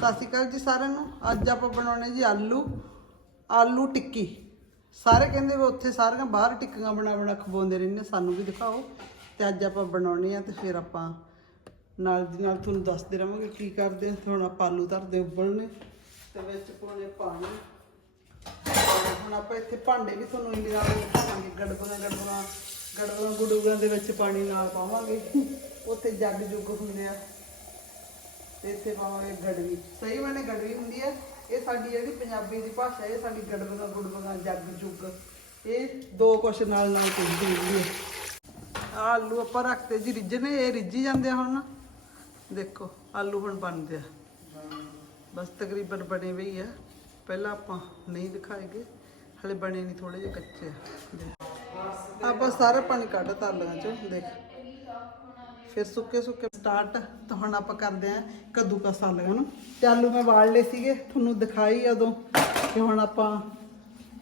ਸਤਿ ਸ਼੍ਰੀ ਅਕਾਲ ਜੀ ਸਾਰਿਆਂ ਨੂੰ। ਅੱਜ ਆਪਾਂ ਬਣਾਉਣੇ ਜੀ ਆਲੂ ਆਲੂ ਟਿੱਕੀ। ਸਾਰੇ ਕਹਿੰਦੇ ਵੀ ਉੱਥੇ ਸਾਰੀਆਂ ਬਾਹਰ ਟਿੱਕੀਆਂ ਬਣਾ ਬਣਾ ਖਵਾਉਂਦੇ ਰਹਿੰਦੇ, ਸਾਨੂੰ ਵੀ ਦਿਖਾਓ। ਤੇ ਅੱਜ ਆਪਾਂ ਬਣਾਉਣੇ ਆ ਤੇ ਫਿਰ ਆਪਾਂ ਨਾਲ ਦੀ ਨਾਲ ਤੁਹਾਨੂੰ ਦੱਸਦੇ ਰਹਾਂਗੇ ਕੀ ਕਰਦੇ ਆ। ਹੁਣ ਆਪਾਂ ਆਲੂ ਧਰਦੇ ਉਬਲਣੇ, ਤੇ ਵਿੱਚ ਪਾਉਣੇ ਪਾਣੀ। ਹੁਣ ਆਪਾਂ ਇੱਥੇ ਭਾਂਡੇ ਵੀ ਤੁਹਾਨੂੰ ਇੰਨੇ ਨਾਲ ਦਿਖਾਵਾਂਗੇ ਗੜਬੜਾਂ ਗੜਬੜਾਂ ਗੜਬੜਾਂ ਗੁੜੂਗਾਂ ਦੇ ਵਿੱਚ ਪਾਣੀ ਨਾਲ ਪਾਵਾਂਗੇ। ਉੱਥੇ ਜੱਗ ਜੁੱਗ ਹੁੰਦੇ ਆ। ਤੇ ਇੱਥੇ ਪਾਵਾਂਗੇ ਗੜਵੀ, ਸਹੀ ਮੈਨੇ ਗੜਵੀ ਹੁੰਦੀ ਹੈ, ਇਹ ਸਾਡੀ ਜਿਹੜੀ ਪੰਜਾਬੀ ਦੀ ਭਾਸ਼ਾ ਇਹ ਸਾਡੀ ਗੜਬਗਾ ਗੁੜਬਗਾ ਜੱਗ ਜੁੱਗ। ਇਹ ਦੋ ਕੁਛ ਨਾਲ ਨਾਲ ਕਹਿੰਦੀ ਹੈ। ਆਲੂ ਆਪਾਂ ਰੱਖਤੇ ਜੀ ਰਿੱਝਣੇ ਇਹ ਰਿੱਝੀ ਜਾਂਦੇ ਆ ਹੁਣ। ਦੇਖੋ, ਆਲੂ ਹੁਣ ਬਣਦੇ ਆ। ਬਸ ਤਕਰੀਬਨ ਬਣੇ ਵੀ ਆ। ਪਹਿਲਾਂ ਆਪਾਂ ਨਹੀਂ ਦਿਖਾਏਗੇ, ਹਲੇ ਬਣੇ ਨਹੀਂ ਥੋੜੇ ਜਿਹੇ ਕੱਚੇ ਆ। ਆਪਾਂ ਸਾਰਾ ਪਾਣੀ ਕੱਢ ਤਾਲੀਆਂ ਚੋਂ, ਦੇਖ। ਫਿਰ ਸੁੱਕੇ ਸੁੱਕੇ ਸਟਾਰਟ ਤਾਂ ਹੁਣ ਆਪਾਂ ਕਰਦੇ ਆਂ ਕੱਦੂਕਸ ਆਲੂਆਂ ਨੂੰ। ਤੇ ਆਲੂ ਮੈਂ ਵਾਲ ਲਏ ਸੀਗੇ, ਤੁਹਾਨੂੰ ਦਿਖਾਈ ਉਦੋਂ। ਕਿ ਹੁਣ ਆਪਾਂ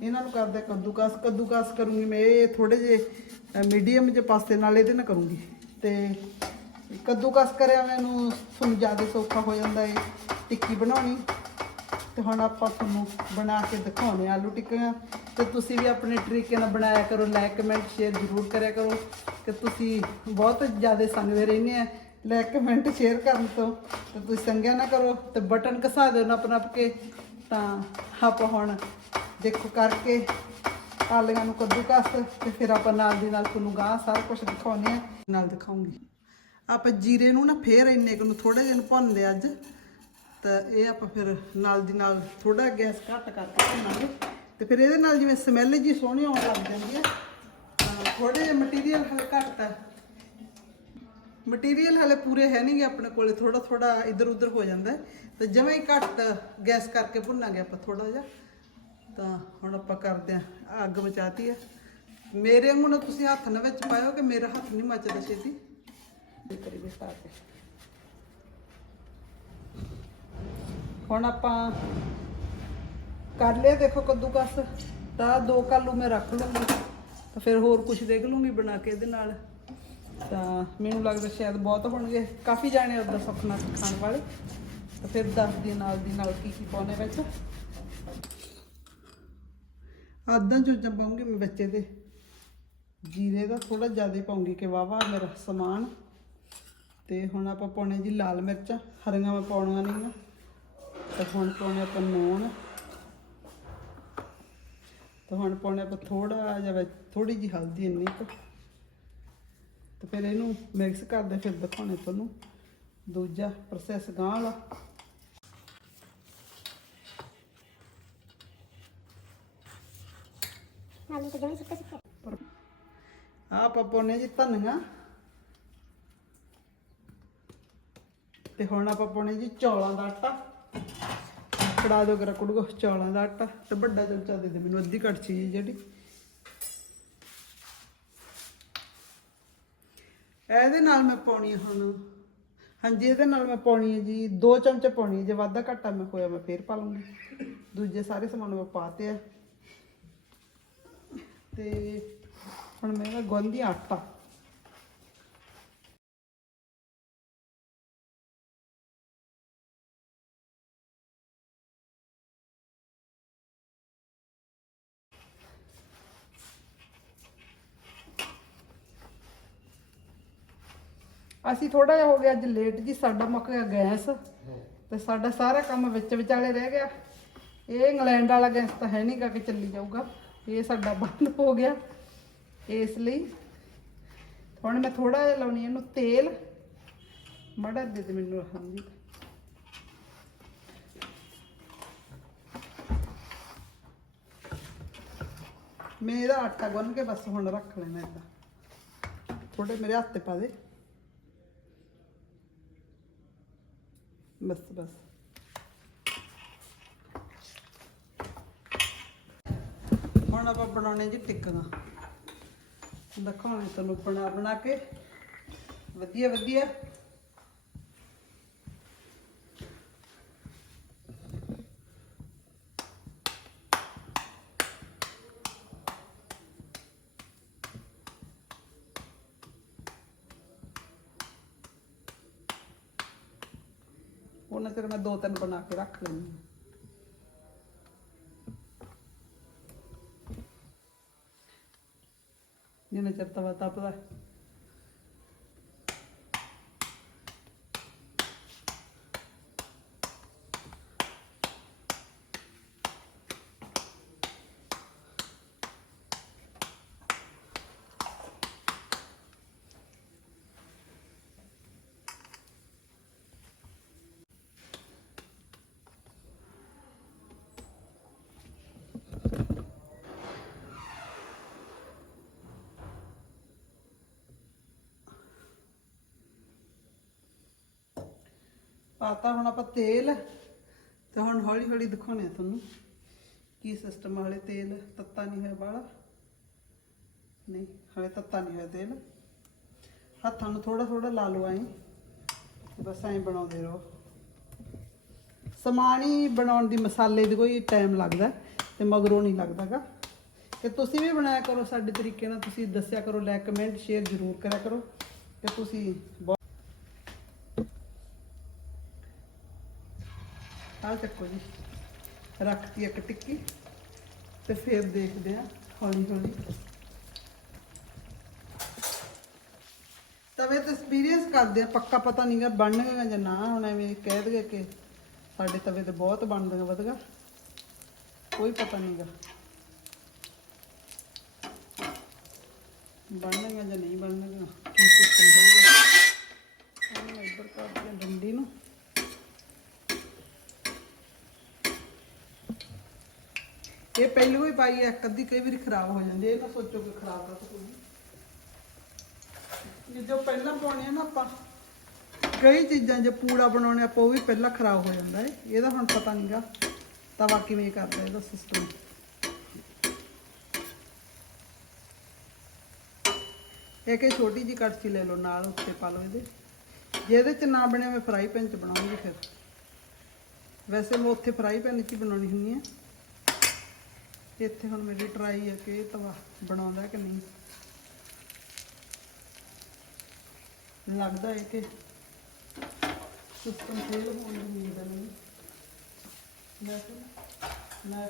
ਇਹਨਾਂ ਨੂੰ ਕਰਦੇ ਆਂ ਕੱਦੂਕਸ। ਕੱਦੂਕਸ ਕਰੂੰਗੀ ਮੈਂ, ਇਹ ਥੋੜੇ ਜੇ ਮੀਡੀਅਮ ਜਿਹੇ ਪਾਸੇ ਨਾਲ ਇਹਦੇ ਨਾਲ ਕਰੂੰਗੀ। ਤੇ ਕੱਦੂਕਸ ਕਰਿਆ ਮੈਨੂੰ, ਤੁਹਾਨੂੰ ਜ਼ਿਆਦਾ ਸੌਖਾ ਹੋ ਜਾਂਦਾ ਏ ਟਿੱਕੀ ਬਣਾਉਣੀ। ਤੇ ਹੁਣ ਆਪਾਂ ਤੁਹਾਨੂੰ ਬਣਾ ਕੇ ਦਿਖਾਉਣੇ ਆ ਆਲੂ ਟਿੱਕੀਆਂ। ਤੇ ਤੁਸੀਂ ਵੀ ਆਪਣੇ ਤਰੀਕੇ ਨਾਲ ਬਣਾਇਆ ਕਰੋ ਲਾਈਕ ਕਮੈਂਟ ਸ਼ੇਅਰ ਜ਼ਰੂਰ ਕਰਿਆ ਕਰੋ। ਕਿ ਤੁਸੀਂ ਬਹੁਤ ਜ਼ਿਆਦਾ ਸੰਗਦੇ ਰਹਿੰਦੇ ਆ ਲਾਈਕ ਕਮੈਂਟ ਸ਼ੇਅਰ ਕਰਨ ਤੋਂ। ਤੇ ਤੁਸੀਂ ਸੰਗਿਆ ਨਾ ਕਰੋ ਤੇ ਬਟਨ ਘਸਾ ਦਿਓ ਨੱਪ ਨੱਪ ਕੇ। ਤਾਂ ਆਪਾਂ ਹੁਣ ਦੇਖੋ ਕਰਕੇ ਆਲੂਆਂ ਨੂੰ ਕੱਦੂਕਸ ਤੇ ਫਿਰ ਆਪਾਂ ਨਾਲ ਦੀ ਨਾਲ ਤੁਹਾਨੂੰ ਗਾਂ ਸਾਰਾ ਕੁਝ ਦਿਖਾਉਣੇ ਆ। ਨਾਲ ਦਿਖਾਉਂਗੀ। ਆਪਾਂ ਜੀਰੇ ਨੂੰ ਨਾ ਫੇਰ ਇੰਨੇ ਕੁ ਨੂੰ ਥੋੜੇ ਜਿਹਾ ਨੂੰ ਭੁੰਨਦੇ ਆ ਅੱਜ। ਤਾਂ ਇਹ ਆਪਾਂ ਫਿਰ ਨਾਲ ਦੀ ਨਾਲ ਥੋੜਾ ਗੈਸ ਘੱਟ ਕਰਕੇ ਭੁੰਨਾਂਗੇ। ਤੇ ਫਿਰ ਇਹਦੇ ਨਾਲ ਜਿਵੇਂ ਸਮੈਲ ਜੀ ਸੋਹਣੀ ਆਉਣ ਲੱਗ ਜਾਂਦੀ ਹੈ ਤਾਂ ਥੋੜੇ ਜਿਹਾ ਮਟੀਰੀਅਲ ਹਲ ਘੱਟ ਹੈ ਮਟੀਰੀਅਲ ਹਲੇ ਪੂਰੇ ਹੈ ਨਹੀਂਗੇ ਆਪਣੇ ਕੋਲੇ ਥੋੜਾ ਥੋੜਾ ਇੱਧਰ ਉੱਧਰ ਹੋ ਜਾਂਦਾ ਹੈ। ਤੇ ਜਿਵੇਂ ਹੀ ਘੱਟ ਗੈਸ ਕਰਕੇ ਭੁੰਨਾਂਗੇ ਆਪਾਂ ਥੋੜਾ ਜਿਹਾ। ਤਾਂ ਹੁਣ ਆਪਾਂ ਕਰਦੇ ਆਂ ਅੱਗ ਬਚਾਤੀ ਹੈ ਮੇਰੇ ਵਾਂਗੂ ਨਾ ਤੁਸੀਂ ਹੱਥ ਨਾ ਵਿੱਚ ਪਾਇਓ ਕਿ ਮੇਰਾ ਹੱਥ ਨਹੀਂ ਮੱਚਦਾ ਛੇਤੀ। ਇਹ ਕਰੀ ਬਿਸਤਾ ਕੇ ਹੁਣ ਆਪਾਂ ਕਰ ਲਿਆ, ਦੇਖੋ ਕੱਦੂਕਸ। ਤਾਂ ਦੋ ਕਾਲੂ ਮੈਂ ਰੱਖ ਲੂੰਗੀ। ਤਾਂ ਫਿਰ ਹੋਰ ਕੁਝ ਦੇਖ ਲੂੰਗੀ ਬਣਾ ਕੇ ਇਹਦੇ ਨਾਲ। ਤਾਂ ਮੈਨੂੰ ਲੱਗਦਾ ਸ਼ਾਇਦ ਬਹੁਤ ਹੋਣਗੇ। ਕਾਫੀ ਜਾਣੇ ਉਦਾਂ ਸੁੱਖ ਨਾਲ ਖਾਣ ਵਾਲੇ। ਤਾਂ ਫਿਰ ਦੱਸਦੀ ਹਾਂ ਨਾਲ ਦੀ ਨਾਲ ਕੀ ਕੀ ਪਾਉਣੇ ਵਿੱਚ। ਆਦਾਂ ਚੂਚਾ ਪਾਉਂਗੀ ਮੈਂ ਬੱਚੇ ਦੇ ਜੀਰੇ ਦਾ ਥੋੜਾ ਜ਼ਿਆਦਾ ਪਾਉਂਗੀ ਕਿ ਵਾਵਾ ਮੇਰਾ ਸਮਾਨ। ਤੇ ਹੁਣ ਆਪਾਂ ਪਾਉਣੇ ਜੀ ਲਾਲ ਮਿਰਚਾਂ। ਹਰੀਆਂ ਮੈਂ ਪਾਉਣੀਆਂ ਨਹੀਂ ਨਾ ਤੇ ਹੁਣ ਪਾਉਣੇ ਆਪਾਂ ਨੂਣ। ਤੇ ਹੁਣ ਪਾਉਣੇ ਆਪਾਂ ਥੋੜਾ ਜਿਹਾ ਵਿੱਚ ਥੋੜੀ ਜੀ ਹਲਦੀ ਇੰਨੀ ਕੁ। ਤੇ ਫਿਰ ਇਹਨੂੰ ਮਿਕਸ ਕਰਦੇ ਫਿਰ ਦਿਖਾਉਣੇ ਤੁਹਾਨੂੰ। ਦੂਜਾ ਪ੍ਰੋਸੈਸ ਗਾਂ ਵਾਲਾ। ਆਲੂ ਤਾਂ ਜਮੇ ਸੁੱਕੇ ਸੁੱਕੇ ਪਰ ਪਾਉਣੇ ਜੀ ਧਨੀਆ। ਤੇ ਹੁਣ ਆਪਾਂ ਪਾਉਣੇ ਜੀ ਚੌਲਾਂ ਦਾ ਆਟਾ। ਫੜਾ ਦਿਓ ਕਰਾ ਕੁੜਗੋ ਚੌਲਾਂ ਦਾ ਆਟਾ ਤੇ ਵੱਡਾ ਚਮਚਾ ਦੇ ਦੇ, ਮੈਨੂੰ ਅੱਧੀ ਕੜਛੀ ਜੀ ਜਿਹੜੀ। ਇਹਦੇ ਨਾਲ ਮੈਂ ਪਾਉਣੀ ਆ ਹੁਣ। ਹਾਂਜੀ, ਇਹਦੇ ਨਾਲ ਮੈਂ ਪਾਉਣੀ ਹੈ ਜੀ, ਦੋ ਚਮਚੇ ਪਾਉਣੀ ਜੇ ਵਾਧਾ ਘਾਟਾ ਮੈਂ ਹੋਇਆ ਮੈਂ ਫੇਰ ਪਾ ਲੂੰਗੀ। ਦੂਜੇ ਸਾਰੇ ਸਮਾਨ ਮੈਂ ਪਾਤੇ ਆ। ਤੇ ਹੁਣ ਮੈਂ ਨਾ ਆਟਾ। ਅਸੀਂ ਥੋੜਾ ਜਿਹਾ ਹੋ ਗਿਆ, ਅੱਜ ਲੇਟ ਜੀ, ਸਾਡਾ ਮੁੱਕ ਗਿਆ ਗੈਸ ਤੇ ਸਾਡਾ ਸਾਰਾ ਕੰਮ ਵਿੱਚ ਵਿਚਾਲੇ ਰਹਿ ਗਿਆ। ਇਹ ਇੰਗਲੈਂਡ ਵਾਲਾ ਗੈਸ ਤਾਂ ਹੈ ਨਹੀਂਗਾ ਕਿ ਚੱਲੀ ਜਾਊਗਾ। ਇਹ ਸਾਡਾ ਬੰਦ ਹੋ ਗਿਆ। ਇਸ ਲਈ ਹੁਣ ਮੈਂ ਥੋੜਾ ਜਿਹਾ ਲਾਉਣੀ ਇਹਨੂੰ ਤੇਲ। ਮੜਾ ਦੇ ਦੇ ਮੈਨੂੰ ਹਾਂਜੀ ਮੈਂ ਇਹਦਾ ਆਟਾ ਗੁੰਨ ਕੇ ਬਸ ਹੁਣ ਰੱਖ ਲੈਣਾ ਇਹਦਾ। ਥੋੜੇ ਮੇਰੇ ਹੱਥ ਤੇ ਪਾ ਦੇ। ਬਸ ਬਸ। ਹੁਣ ਆਪਾਂ ਬਣਾਉਣੇ ਜੀ ਟਿੱਕੀਆਂ ਦਿਖਾਉਣੇ ਤੁਹਾਨੂੰ ਬਣਾ ਬਣਾ ਕੇ। ਵਧੀਆ ਵਧੀਆ ਉਹਨਾਂ ਚਿਰ ਮੈਂ ਦੋ ਤਿੰਨ ਬਣਾ ਕੇ ਰੱਖ ਲੈਂਦੀ ਹਾਂ। ਜਿੰਨਾ ਚਿਰ ਤਵਾ ਤਪਦਾ। ਪਾਤਾ ਹੁਣ ਆਪਾਂ ਤੇਲ। ਤੇ ਹੁਣ ਹੌਲੀ ਹੌਲੀ ਦਿਖਾਉਣੇ ਆ ਤੁਹਾਨੂੰ ਕੀ ਸਿਸਟਮ ਵਾਲੇ ਤੇਲ ਤੱਤਾ ਨਹੀਂ ਹੋਇਆ ਬਾਲਾ ਨਹੀਂ, ਹਲੇ ਤੱਤਾ ਨਹੀਂ ਹੋਇਆ ਤੇਲ। ਹੱਥਾਂ ਨੂੰ ਥੋੜਾ ਥੋੜਾ ਲਾ ਲਓ ਐਂ। ਬਸ ਐਂ ਬਣਾਉਂਦੇ ਰਹੋ। ਸਮਾਨ ਹੀ ਬਣਾਉਣ ਦੀ ਮਸਾਲੇ ਦੀ ਕੋਈ ਟਾਈਮ ਲੱਗਦਾ ਤੇ ਮਗਰੋਂ ਨਹੀਂ ਲੱਗਦਾਗਾ। ਤੇ ਤੁਸੀਂ ਵੀ ਬਣਾਇਆ ਕਰੋ ਸਾਡੇ ਤਰੀਕੇ ਨਾਲ। ਤੁਸੀਂ ਦੱਸਿਆ ਕਰੋ ਲਾਈਕ ਕਮੈਂਟ ਸ਼ੇਅਰ ਜ਼ਰੂਰ ਕਰਿਆ ਕਰੋ। ਤੇ ਤੁਸੀਂ ਆਹ ਚੱਕੋ ਜੀ ਰੱਖਤੀ ਇੱਕ ਟਿੱਕੀ ਤੇ ਫਿਰ ਦੇਖਦੇ ਆ ਹੌਲੀ ਹੌਲੀ। ਤਵੇ ਤੇ ਐਕਸਪੀਰੀਅੰਸ ਕਰਦੇ ਆ ਪੱਕਾ ਪਤਾ ਨਹੀਂਗਾ ਬਣਨਗਾ ਜਾਂ ਨਾ, ਹੁਣ ਐਵੇਂ ਕਹਿ ਦਗੇ ਕਿ ਸਾਡੇ ਤਵੇ ਤੇ ਬਹੁਤ ਬਣਦੀਆਂ ਵਧਗਾ। ਕੋਈ ਪਤਾ ਨਹੀਂਗਾ ਬਣਨਗਾ ਜਾਂ ਨਹੀਂ ਬਣਨਗਾ ਕੀ ਸਿਸਟਮ ਹੋਊਗਾ ਇੱਧਰ ਕਰ ਡੰਡੀ ਨੂੰ। ਇਹ ਪਹਿਲੂ ਹੀ ਪਾਈ ਹੈ, ਇੱਕ ਅੱਧੀ ਕਈ ਵਾਰੀ ਖਰਾਬ ਹੋ ਜਾਂਦੀ ਹੈ, ਇਹ ਨਾ ਸੋਚੋ ਕਿ ਖਰਾਬ ਕਰ ਕੋਈ ਇਹ ਪਹਿਲਾਂ ਪਾਉਣੇ ਆ ਨਾ ਆਪਾਂ, ਕਈ ਚੀਜ਼ਾਂ ਜੇ ਪੂੜਾ ਬਣਾਉਣੇ ਆਪਾਂ ਉਹ ਵੀ ਪਹਿਲਾਂ ਖਰਾਬ ਹੋ ਜਾਂਦਾ ਹੈ। ਇਹਦਾ ਹੁਣ ਪਤਾ ਨਹੀਂਗਾ ਤਵਾ ਕਿਵੇਂ ਕਰਦਾ ਇਹਦਾ ਸਿਸਟਮ ਇੱਕ ਇਹ ਛੋਟੀ ਜੀ ਕੜਛੀ ਲੈ ਲਓ, ਨਾਲ ਉੱਤੇ ਪਾ ਲਓ ਇਹਦੇ। ਜੇ ਚ ਨਾ ਬਣਿਆ ਮੈਂ ਫਰਾਈ ਪੈਨ ਚ ਬਣਾਉਂਗੀ ਫਿਰ। ਵੈਸੇ ਮੈਂ ਉੱਥੇ ਫਰਾਈ ਪੈਨ 'ਚ ਹੀ ਬਣਾਉਣੀ ਹੁੰਦੀ ਹੈ। ਇੱਥੇ ਹੁਣ ਮੇਰੀ ਟਰਾਈ ਹੈ ਕਿ ਤਵਾ ਬਣਾਉਂਦਾ ਕਿ ਨਹੀਂ। ਲੱਗਦਾ ਹੈ ਕਿ ਸਿਸਟਮ ਫੇਲ ਹੋਣ ਦੀ ਉਮੀਦ ਹੈ ਮੈਨੂੰ। ਮੈਂ ਮੈਂ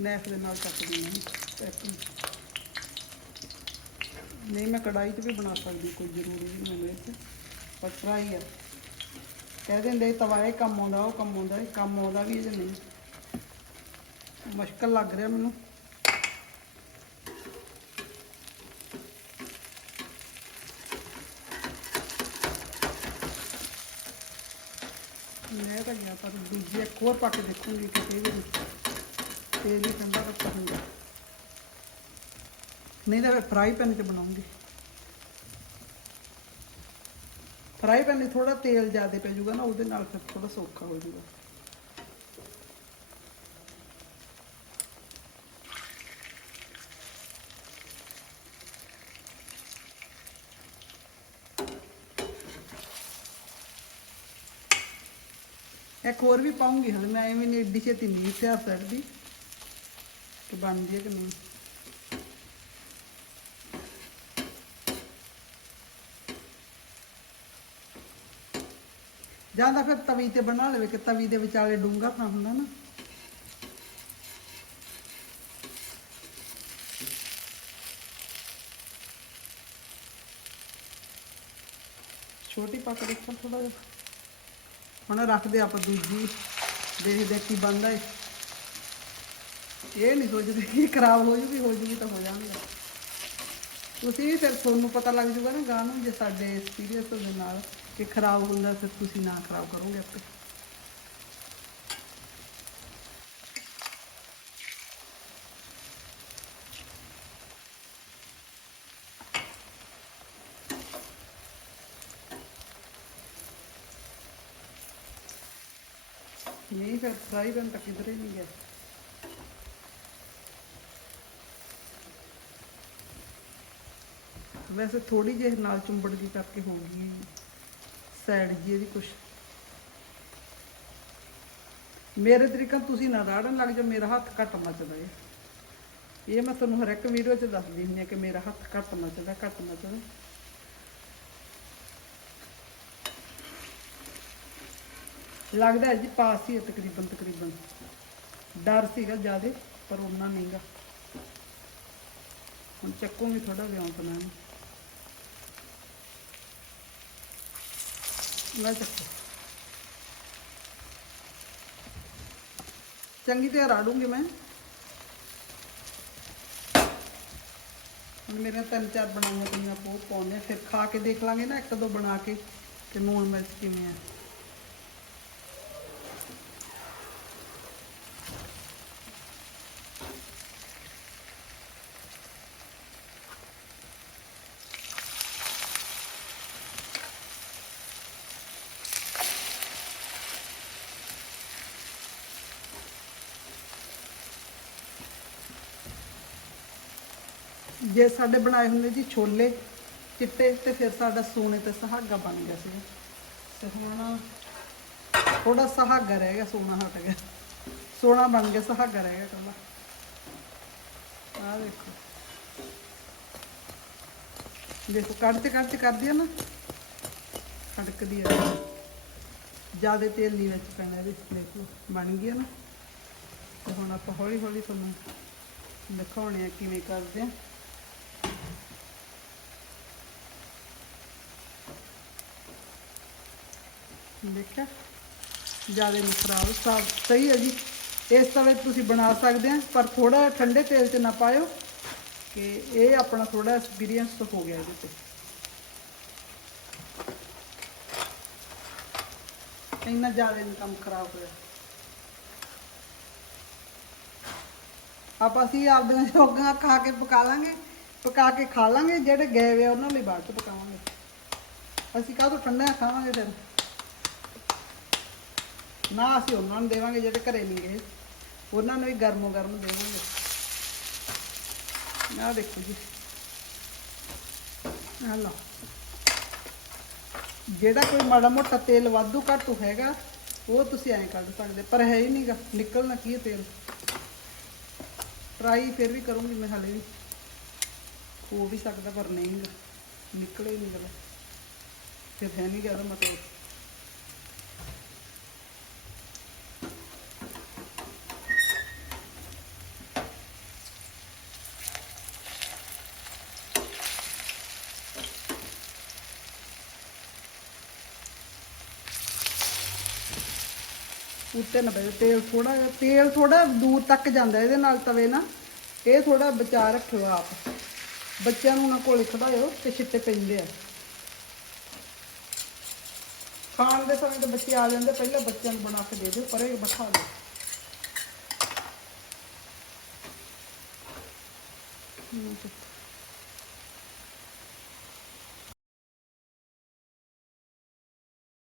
ਨੈਫ ਦੇ ਨਾਲ ਚੱਕਦੀ ਹਾਂ ਪੈਕਿੰਗ ਨਹੀਂ, ਮੈਂ ਕੜਾਈ 'ਚ ਵੀ ਬਣਾ ਸਕਦੀ, ਕੋਈ ਜ਼ਰੂਰੀ ਨਹੀਂ ਮੈਨੂੰ ਇਹ 'ਚ, ਪਰ ਟਰਾਈ ਆ। ਕਹਿ ਦਿੰਦੇ, ਤਵਾ ਇਹ ਕੰਮ ਆਉਂਦਾ, ਉਹ ਕੰਮ ਆਉਂਦਾ, ਇਹ ਕੰਮ ਆਉਂਦਾ ਵੀ ਇਹ ਜਾਂ ਨਹੀਂ। ਮੁਸ਼ਕਲ ਲੱਗ ਰਿਹਾ ਮੈਨੂੰ। ਮੈਂ ਤਾਂ ਗਿਆ, ਪਰ ਦੂਜੀ ਇੱਕ ਹੋਰ ਪਾ ਕੇ ਦੇਖੂੰਗੀ ਕਿਤੇ ਵੀ। ਤੇਲ ਹੀ ਠੰਡਾ ਰੱਖਾ ਹੁੰਦਾ। ਨਹੀਂ ਤਾਂ ਫਰਾਈ ਪੈਨ 'ਚ ਬਣਾਉਂਗੀ। ਫਰਾਈ ਪੈਨ 'ਚ ਥੋੜਾ ਤੇਲ ਜ਼ਿਆਦਾ ਪੈ ਜਾਊਗਾ ਨਾ, ਉਹਦੇ ਨਾਲ ਫਿਰ ਥੋੜਾ ਸੌਖਾ ਹੋ ਜਾਊਗਾ। ਇੱਕ ਹੋਰ ਵੀ ਪਾਉਂਗੀ, ਹਲੇ ਮੈਂ ਐਵੇਂ ਨਹੀਂ ਏਡੀ ਛੇਤੀ ਨਹੀਂ ਤਿਆਰ ਸਕਦੀ ਕਿ ਬਣਦੀ ਹੈ ਕਿ ਨਹੀਂ? ਜਾਂ ਤਾਂ ਫਿਰ ਤਵੀ ਤੇ ਬਣਾ ਲਵੇ, ਕਿ ਤਵੀ ਦੇ ਵਿਚਾਲੇ ਡੂੰਗਾ ਤਾਂ ਹੁੰਦਾ ਨਾ। ਛੋਟੀ ਪਾ ਕੇ ਦੇਖਾਂ ਥੋੜਾ ਜਿਹਾ। ਹੁਣ ਰੱਖਦੇ ਆਪਾਂ ਦੂਜੀ ਦੇਖਦੇ ਕੀ ਬਣਦਾ ਹੈ। ਇਹ ਨਹੀਂ ਸੋਚਦੇ ਕਿ ਖਰਾਬ ਹੋ ਜੂਗੀ ਹੋ ਜੂਗੀ ਤਾਂ ਹੋ ਜਾਣਗੇ। ਤੁਸੀਂ ਵੀ ਫਿਰ ਤੁਹਾਨੂੰ ਪਤਾ ਲੱਗ ਜੂਗਾ ਨਾ ਗਾਂ ਨੂੰ ਜੇ ਸਾਡੇ ਐਕਸਪੀਰੀਅੰਸ ਦੇ ਨਾਲ ਕਿ ਖਰਾਬ ਹੁੰਦਾ, ਫਿਰ ਤੁਸੀਂ ਨਾ ਖਰਾਬ ਕਰੋਗੇ ਆਪੇ। ਨਹੀਂ ਫਿਰ ਫਰਾਈ ਪੈਨ ਤਾਂ ਕਿਧਰੇ ਨਹੀਂ ਗਿਆ। ਵੈਸੇ ਥੋੜੀ ਜਿਹੀ ਨਾਲ ਚੁੰਬੜ ਦੀ ਕਰਕੇ ਹੋ ਗਈ ਸਾਈਡ ਜੀ। ਇਹਦੀ ਕੁਛ। ਮੇਰੇ ਤਰੀਕਾ ਤੁਸੀਂ ਨਾ ਰਾੜਨ ਲੱਗ ਜਾਓ, ਮੇਰਾ ਹੱਥ ਘੱਟ ਮੱਚਦਾ ਹੈ। ਇਹ ਮੈਂ ਤੁਹਾਨੂੰ ਹਰ ਇੱਕ ਵੀਡੀਓ 'ਚ ਦੱਸਦੀ ਹੁੰਦੀ ਹਾਂ ਕਿ ਮੇਰਾ ਹੱਥ ਘੱਟ ਮੱਚਦਾ ਘੱਟ ਮੱਚਦਾ। ਲੱਗਦਾ ਹੈ ਜੀ ਪਾਸ ਹੀ ਤਕਰੀਬਨ ਤਕਰੀਬਨ। ਡਰ ਸੀਗਾ ਜ਼ਿਆਦਾ, ਪਰ ਉਹਨਾਂ ਨਹੀਂਗਾ ਹੁਣ ਚੱਕੂਗੀ ਥੋੜਾ ਵਿਉਂਤਨਾ ਨੂੰ ਮੈਂ ਚੱਕੂ ਚੰਗੀ ਤਰ੍ਹਾਂ ਰਾੜੂੰਗੀ ਮੈਂ ਹੁਣ ਮੇਰੇ ਤਿੰਨ ਚਾਰ ਬਣਾਈਆਂ ਪਈਆਂ ਪੋ ਪਾਉਂਦੇ ਆ ਫਿਰ ਖਾ ਕੇ ਦੇਖ ਲਾਂਗੇ ਨਾ ਇੱਕ ਦੋ ਬਣਾ ਕੇ ਕਿ ਨੂਣ ਮਿਰਚ ਕਿਵੇਂ ਜੇ ਸਾਡੇ ਬਣਾਏ ਹੁੰਦੇ ਜੀ ਛੋਲੇ ਚਿੱਟੇ ਤੇ ਫਿਰ ਸਾਡਾ ਸੋਨੇ ਤੇ ਸੁਹਾਗਾ ਬਣ ਗਿਆ ਸੀ। ਤੇ ਹੁਣ ਥੋੜਾ ਸੁਹਾਗਾ ਰਹਿ ਗਿਆ, ਸੋਨਾ ਹਟ ਗਿਆ। ਸੋਨਾ ਬਣ ਗਿਆ, ਸੁਹਾਗਾ ਰਹਿ ਗਿਆ ਕੱਲਾ ਆਹ ਦੇਖੋ। ਦੇਖੋ ਕੱਢ ਤੇ ਕੱਢ ਕਰਦੀ ਆ ਨਾ ਖੜਕਦੀ ਆ। ਜ਼ਿਆਦਾ ਤੇਲ ਨਹੀਂ ਵਿੱਚ ਪੈਣਾ ਇਹਦੇ ਦੇਖੋ, ਬਣ ਗਿਆ ਨਾ। ਤੇ ਹੁਣ ਆਪਾਂ ਹੌਲੀ ਹੌਲੀ ਤੁਹਾਨੂੰ ਦਿਖਾਉਣੇ ਆ ਕਿਵੇਂ ਕਰਦੇ ਆ। ਦੇਖਿਆ? ਜ਼ਿਆਦਾ ਨਹੀਂ ਖਰਾਬ ਸਭ ਸਹੀ ਹੈ ਜੀ। ਇਸ ਤਰ੍ਹਾਂ ਤੁਸੀਂ ਬਣਾ ਸਕਦੇ ਆ, ਪਰ ਥੋੜਾ ਠੰਡੇ ਤੇਲ 'ਚ ਨਾ ਪਾਇਓ, ਕਿ ਇਹ ਆਪਣਾ ਥੋੜਾ ਐਕਸਪੀਰੀਅੰਸ ਹੋ ਗਿਆ ਇਹਦੇ ਤੇ। ਇੰਨਾ ਜ਼ਿਆਦਾ ਨਹੀਂ ਕੰਮ ਖਰਾਬ ਹੋਇਆ। ਆਪਾਂ ਅਸੀਂ ਆਪਦੀਆਂ ਜੋਗਾਂ ਖਾ ਕੇ ਪਕਾ ਲਾਂਗੇ, ਪਕਾ ਕੇ ਖਾ ਲਾਂਗੇ, ਜਿਹੜੇ ਗਏ ਵੇ ਉਹਨਾਂ ਲਈ ਬਾਅਦ ਚ ਪਕਾਵਾਂਗੇ। ਅਸੀਂ ਕਾਹ ਤੋਂ ਠੰਡਾ ਖਾਵਾਂਗੇ ਫਿਰ? ਨਾ ਅਸੀਂ ਉਹਨਾਂ ਨੂੰ ਦੇਵਾਂਗੇ ਜਿਹੜੇ ਘਰੇ ਨਹੀਂ ਗਏ ਉਹਨਾਂ ਨੂੰ ਵੀ ਗਰਮੋ ਗਰਮ ਦੇਵਾਂਗੇ। ਆਹ ਦੇਖੋ ਜੀ। ਆਹ ਲਓ। ਜਿਹੜਾ ਕੋਈ ਮਾੜਾ ਮੋਟਾ ਤੇਲ ਵਾਧੂ ਘਾਟੂ ਹੈਗਾ, ਉਹ ਤੁਸੀਂ ਐਂ ਕੱਢ ਸਕਦੇ। ਪਰ ਹੈ ਹੀ ਨਹੀਂਗਾ। ਨਿਕਲਣਾ ਕੀ ਹੈ ਤੇਲ? ਟਰਾਈ ਫਿਰ ਵੀ ਕਰੂੰਗੀ ਮੈਂ ਹਾਲੇ ਵੀ। ਹੋ ਵੀ ਸਕਦਾ ਪਰ ਨਹੀਂ ਗਾ ਨਿਕਲੇ ਨਹੀਂ ਗਲਾ ਫਿਰ ਹੈ ਨਹੀਂ ਗਾ ਉਹਦਾ ਮਤਲਬ। ਉੱਤੇ ਨਾ ਪਏ ਤੇਲ ਥੋੜਾ ਜਿਹਾ ਤੇਲ ਥੋੜਾ ਦੂਰ ਤੱਕ ਜਾਂਦਾ ਇਹਦੇ ਨਾਲ ਤਵੇ ਨਾ ਇਹ ਥੋੜਾ ਬਚਾ ਰੱਖਿਓ ਆਪ। ਬੱਚਿਆਂ ਨੂੰ ਨਾ ਕੋਲੇ ਖੜਾਇਓ ਤੇ ਛਿੱਟੇ ਪੈਂਦੇ ਆ। ਖਾਣ ਦੇ ਸਮੇਂ ਤੇ ਬੱਚੇ ਆ ਜਾਂਦੇ ਪਹਿਲਾਂ ਬੱਚਿਆਂ ਨੂੰ ਬਣਾ ਕੇ ਦੇ ਦਿਓ ਪਰੇ ਬਿਠਾ ਲਓ ਹਮ,